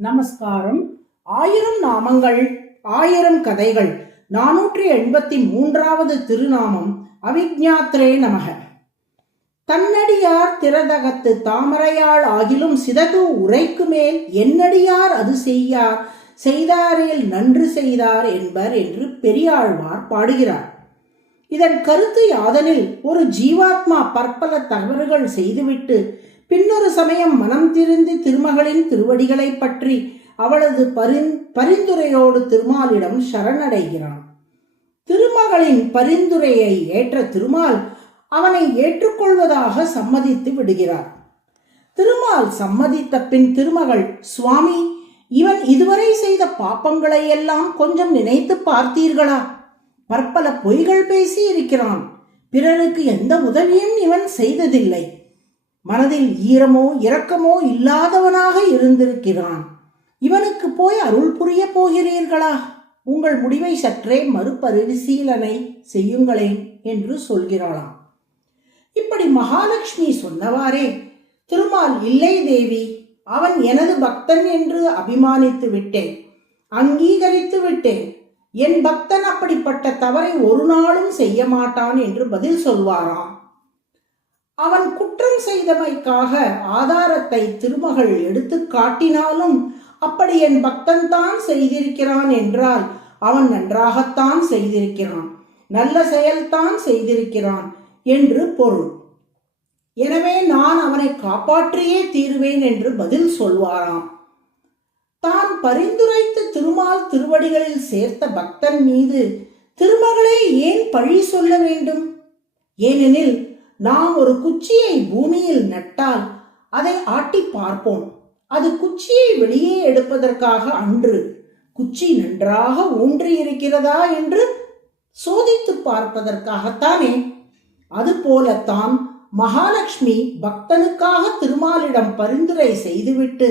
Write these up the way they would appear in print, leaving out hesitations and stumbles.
நமஸ்காரம். 1000 நாமங்கள் 1000 கதைகள் 483வது திருநாமம் அவிஜ்ஞாத்ரே நமக. தன்னடியார் திரதகத்து தாமரையாள் ஆகிலும் சிதகு உரைக்கு மேல் என்னடியார் அது செய்யார் செய்தாரேல் நன்று செய்தார் என்பர் என்று பெரியாழ்வார் பாடுகிறார். இதன் கருத்து யாதனில் ஒரு ஜீவாத்மா பற்பல தவறுகள் செய்துவிட்டு பின்னொரு சமயம் மனம் திரிந்து திருமகளின் திருவடிகளை பற்றி அவளது பரிந்துரையோடு திருமாலிடம் சரணடைகிறான். திருமகளின் பரிந்துரையை ஏற்ற திருமால் அவனை ஏற்றுக்கொள்வதாக சம்மதித்து விடுகிறார். திருமால் சம்மதித்த பின் திருமகள், சுவாமி, இவன் இதுவரை செய்த பாப்பங்களை எல்லாம் கொஞ்சம் நினைத்து பார்த்தீர்களா? பற்பல பொய்கள் பேசி இருக்கிறான். பிறருக்கு எந்த உதவியும் இவன் செய்ததில்லை. மனதில் ஈரமோ இரக்கமோ இல்லாதவனாக இருந்திருக்கிறான். இவனுக்கு போய் அருள் புரிய போகிறீர்களா? உங்கள் முடிவை சற்றே மறுபரிசீலனை செய்யுங்களேன் என்று சொல்கிறாளாம். இப்படி மகாலட்சுமி சொன்னவாறே திருமால், இல்லை தேவி, அவன் எனது பக்தன் என்று அபிமானித்து விட்டேன், அங்கீகரித்து விட்டேன். என் பக்தன் அப்படிப்பட்ட தவறை ஒரு நாளும் செய்ய மாட்டான் என்று பதில் சொல்வாராம். அவன் குற்றம் செய்தமைக்காக ஆதாரத்தை திருமகள் எடுத்து காட்டினாலும் அப்படி என் பக்தன் தான் செய்திருக்கிறான் என்றால் அவன் நன்றாகத்தான் செய்திருக்கிறான், நல்ல செயல்தான் செய்திருக்கிறான் என்று பொருள். எனவே நான் அவனை காப்பாற்றியே தீருவேன் என்று பதில் சொல்வாராம். தான் பரிந்துரைத்து திருமால் திருவடிகளில் சேர்த்த பக்தன் மீது திருமகளே ஏன் பழி சொல்ல வேண்டும்? ஏனெனில் நாம் ஒரு குச்சியை பூமியில் நட்டால் அதை ஆட்டி பார்ப்போம். அது குச்சியை வெளியே எடுப்பதற்காக அன்று, குச்சி நன்றாக ஊன்றி இருக்கிறதா என்று சோதித்து பார்ப்பதற்காகத்தானே. அதுபோலத்தான் மகாலட்சுமி பக்தனுக்காக திருமாலிடம் பரிந்துரை செய்துவிட்டு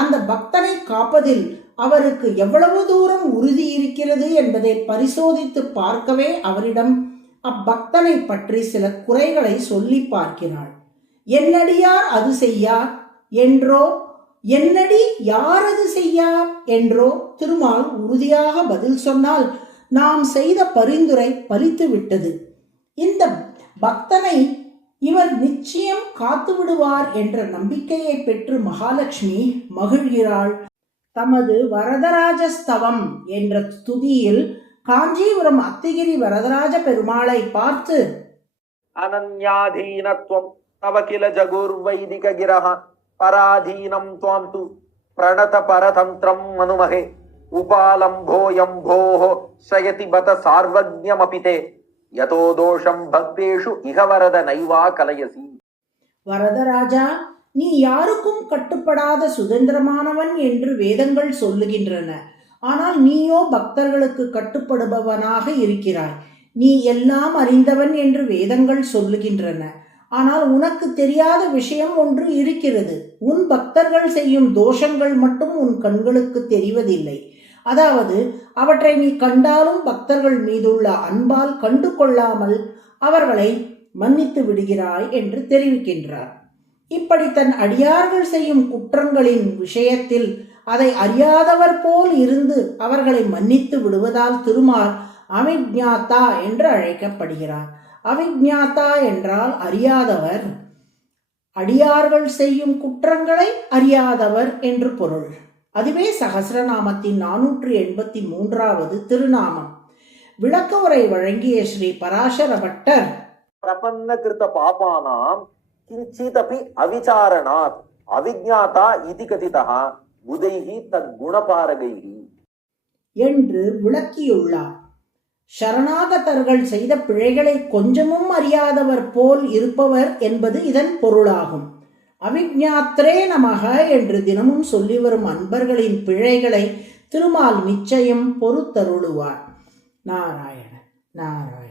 அந்த பக்தனை காப்பதில் அவருக்கு எவ்வளவு தூரம் உறுதி இருக்கிறது என்பதை பரிசோதித்து பார்க்கவே அவரிடம் அப்பக்தனை பற்றி சில குறைகளை சொல்லி பார்க்கிறாள். என்னடியார் அது செய்யார் என்றோ, என்னடி யார் அது செய்யார் என்றோ திருமால் உறுதியாக பதில் சொன்னால் நாம் செய்த பரிந்துரை பலித்து விட்டது. இந்த பக்தனை இவர் நிச்சயம் காத்து விடுவார் என்ற நம்பிக்கையை பெற்று மகாலட்சுமி மகிழ்கிறாள். தமது வரதராஜஸ்தவம் என்ற ஸ்துதியில் காஞ்சிபுரம் அத்திகிரி வரதராஜ பெருமாளை பார்த்து, அனன்யாதீனத்வம் தவ கில ஜகுர்வைதிக கிரஹ பராதீனம் த்வாம் து பிரணத பரதந்திரம் மனுமஹே உபாலம்போயம் போஹோ ஷயதி பத சார்வஜ்ஞமபிதே யதோ தோஷம் பக்தேஷு இகவரத நைவா கலயசி. வரதராஜா, நீ யாருக்கும் கட்டுப்படாத சுதந்திரமானவன் என்று வேதங்கள் சொல்லுகின்றன. ஆனால் நீயோ பக்தர்களுக்கு கட்டுப்படுபவனாக இருக்கிறாய். நீ எல்லாம் அறிந்தவன் என்று வேதங்கள் சொல்லுகின்றன. ஆனால் உனக்கு தெரியாத விஷயம் ஒன்று இருக்கிறது. உன் பக்தர்கள் செய்யும் தோஷங்கள் மட்டும் உன் கண்களுக்கு தெரிவதில்லை. அதாவது அவற்றை நீ கண்டாலும் பக்தர்கள் மீதுள்ள அன்பால் கண்டு கொள்ளாமல் அவர்களை மன்னித்து விடுகிறாய் என்று தெரிவிக்கின்றார். இப்படி தன் அடியார்கள் செய்யும் குற்றங்களின் விஷயத்தில் அதை அறியாதவர் போல் இருந்து அவர்களை மன்னித்து விடுவதால் திருமால் அவிஜ்ஞாதா என்று அழைக்கப்படுகிறார். அவிஜ்ஞாதா என்றால் அறியாதவர், அடியார்கள் செய்யும் குற்றங்களை அறியாதவர் என்று பொருள். அதுவே சகஸ்ரநாமத்தின் 483வது திருநாமம். விளக்க உரை வழங்கிய ஸ்ரீ பராசர பட்டர், பிரபன்ன கிருத பாபானாம் கிஞ்சிதபி அவிசாரணாத் அவிஜ்ஞாதா இதி கதிதஹ புதைஹி தத் குணபாரகைஹி என்று விளக்கியுள்ளார். சரணாகதர்கள் செய்த பிழைகளை கொஞ்சமும் அறியாதவர் போல் இருப்பவர் என்பது இதன் பொருளாகும். அவிஜ்ஞாத்ரே நமக என்று தினமும் சொல்லி வரும் அன்பர்களின் பிழைகளை திருமால் நிச்சயம் பொறுத்தருளுவார். நாராயண நாராயண.